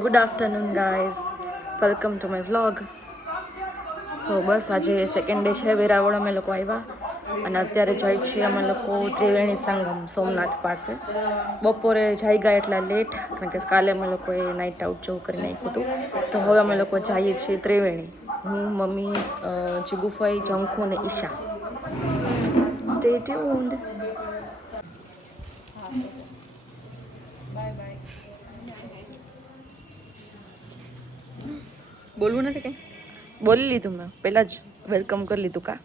Good afternoon guys, welcome to my vlog. So બસ આજે second day છે. વેરાવળ અમે લોકો આવ્યા અને અત્યારે જઈ છીએ અમે લોકો ત્રિવેણી સંગમ સોમનાથ પાસે. બપોરે જઈ ગયા એટલા લેટ, કારણ કે કાલે અમે લોકોએ નાઇટ આઉટ જેવું કરી નાખ્યું હતું. તો હવે અમે લોકો જઈએ છીએ ત્રિવેણી. હું, મમ્મી, જીગુફાઈ, જંખુ અને ઈશા. Stay tuned. બોલવું નથી કંઈ? બોલી લીધું મેં, પહેલાં જ વેલકમ કરી લીધું કા.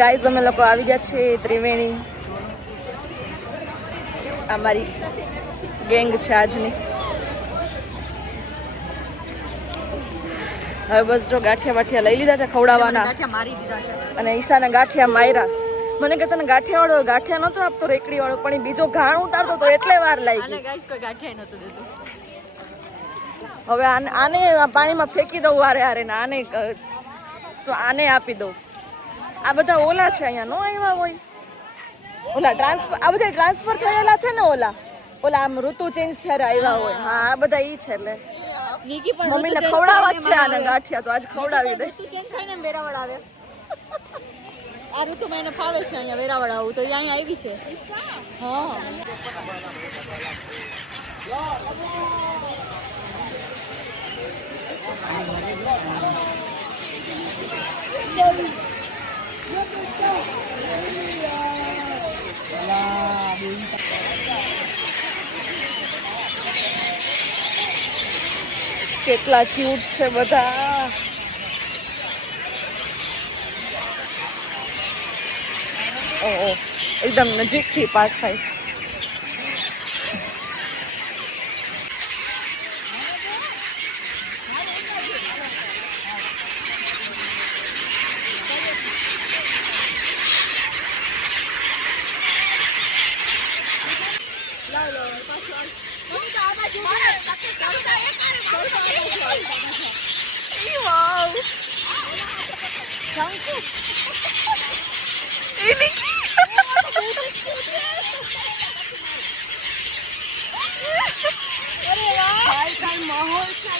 ગાઈઝ અમે લોકો આવી ગયા છે ત્રિવેણી. આ મારી ગેંગ છે આજની. હવે બસ જો ગાંઠિયા વાઠિયા લઈ લીધા છે ખવડાવવાના, અને ઈશાના ગાંઠિયા માર્યા. મને કે તને ગાંઠિયા વાળો ગાંઠિયા નહોતો આપતો રેકડી વાળો, પણ એ બીજો ઘાણ ઉતારતો તો એટલે વાર લાગી. હવે આને પાણીમાં ફેંકી દઉં વારે હારે ને આને આપી દઉં. આ બધા ઓલા છે અહીંયા નો આવ્યા હોય, ઓલા ટ્રાન્સફર, આ બધા ટ્રાન્સફર થયેલા છે ને, ઓલા આમ ઋતુ ચેન્જ થયારે આવ્યા હોય. હા, આ બધા ઈ છે. એટલે મમ્મીને ખવડાવવા જ છે આને ગાંઠિયા, તો આજ ખવડાવી દે. ઋતુ ચેન્જ થઈને વેરાવળ આવે. આ ઋતુમાં એને ફાવે છે અહીંયા વેરાવળ આવું, તો અહીંયા આવી છે. હા, કેટલા ક્યુટ છે બધા. ઓહો, એકદમ નજીકથી પાસ થાય. માહોલ છે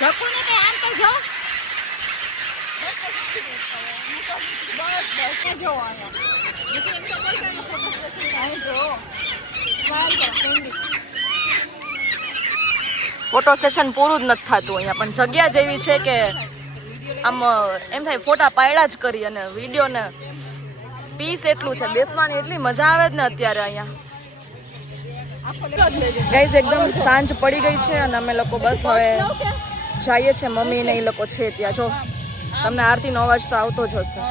જખુને તે આમ તો જો ફોટો સેશન પૂરું જ નથી થતું અહીંયા, પણ જગ્યા જેવી છે કે આમ એમ થાય ફોટા પાડ્યા જ કરી. અને વિડીયો ને પીસ એટલું છે, બેસવાની એટલી મજા આવે જ ને અત્યારે અહીંયા. ગાઈઝ એકદમ સાંજ પડી ગઈ છે અને અમે લોકો બસ હવે જઈએ છીએ. મમ્મી ને એ લોકો છે ત્યાં. જો તમને આરતીનો અવાજ તો આવતો જ હશે.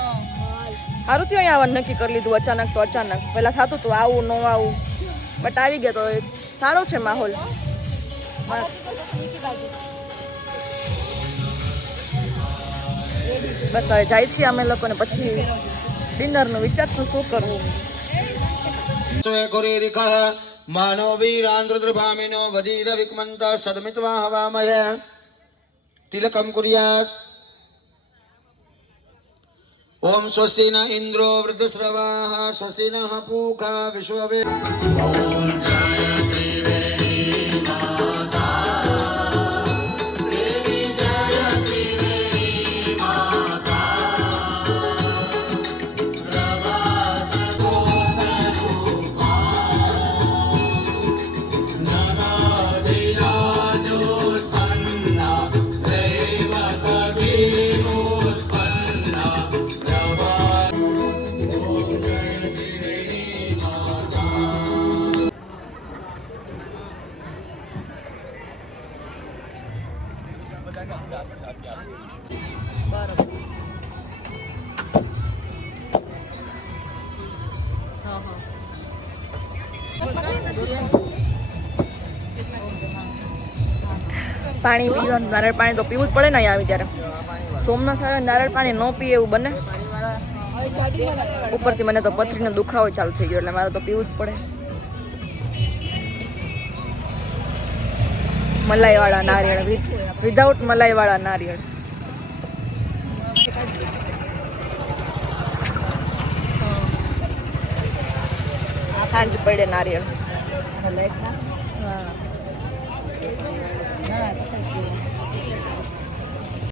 સારું થયું અહીંયા આવવાનું નક્કી કરી લીધું અચાનક. તો અચાનક પહેલાં થતું હતું આવું ન આવું, બટ આવી ગયા તો સારો છે માહોલ, મસ્ત. બસ હવે જાય છીએ અમે લોકોને, પછી ડિનરનું વિચારશું શું કરવું. માનવ વીરાંદ્રભામિનો વજીર વિકમંત સદમિત્વા હવામય તિલકમ કુર્યાત. ओम स्वस्ति न इंद्रो वृद्धश्रवाः स्वस्ति न पूषा विश्ववे। ओम जय त्रिवेणी माता બરાબર. હા હા. પાણી પીવાનું, નારિયેળ પાણી તો પીવું જ પડે ને અહીંયા આવી ત્યારે. સોમનાથ આવે નારિયેળ પાણી ન પીએ એવું બને? ઉપરથી મને તો પથરીનો દુખાવો ચાલુ થઈ ગયો એટલે મારે તો પીવું જ પડે. મલાઈવાળા નારિયેળ, વિધાઉટ મલાઈવાળા નારિયેળ. સાંજ પડે નારિયેળ.